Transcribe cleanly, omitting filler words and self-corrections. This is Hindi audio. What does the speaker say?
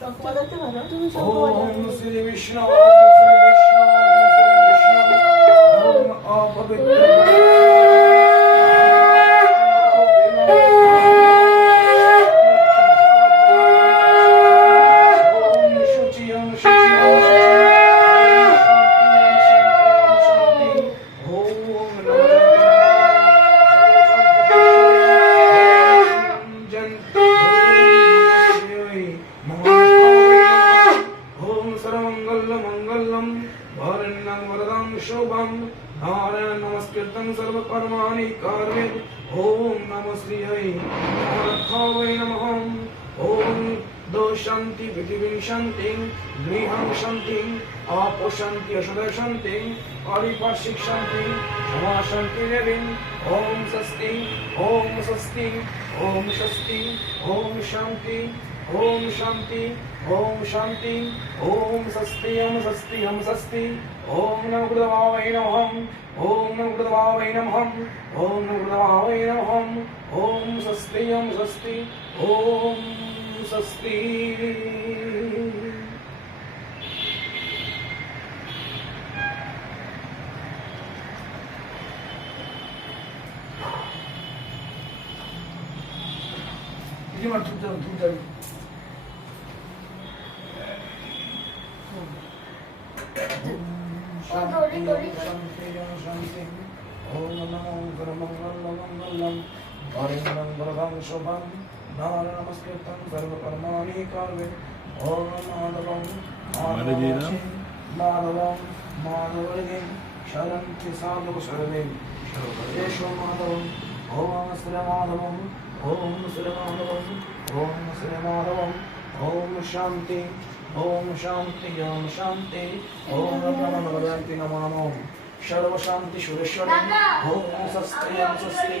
শঙ্খ বাজাতে ভালো, তুমি শঙ্খ ওম বাজাও। শ্রী বিষ্ণু ওম শ্রী বিষ্ণু ওম শ্রী বিষ্ণু ওম অপবিত্র ওম শুচি ওম শুচি ওম শান্তি ওম ओम सर्वमंगल मंगलम वरण्यं वरदं शुभं नारायण नमस्कृतं सर्वकर्माणि कारये ओम नमः श्रीयै महारथाय नमः ओम दो शांति पृथिवी शांति गृहं शांति आप शांति असुर शांति पारिपार्श्विक शांति क्षमा शांति देवी ओम स्वस्ति ओम स्वस्ति ओम स्वस्ति ओम शांति ओम शांति ओम शांति ओम स्वस्ति ओम स्वस्ति ओम स्वस्ति ओम नमो गुरुदेवाय नमः ओम नमो गुरुदेवाय नमः ओम नमो गुरुदेवाय नमः ओम स्वस्ति ओम स्वस्ति ओम स्वस्ति 이만 두 달. ओम नमो सर्वमंगलमंगलम वरण्यं वरदं शुभं नारायण नमस्कृतं सर्वकर्माणि कारये ओम माधवं माधवं शरन्ति साधु सर्वे सर्वेषु माधवं ओम श्री माधवं ओम श्री माधवं ओम श्री माधवं ओम शांति ओम शांति ओम शांति ओम ब्रह्मणवदन्ति नमो नमः सर्व शांति सुरेश्वरी ओम स्वस्ति ओम स्वस्ति।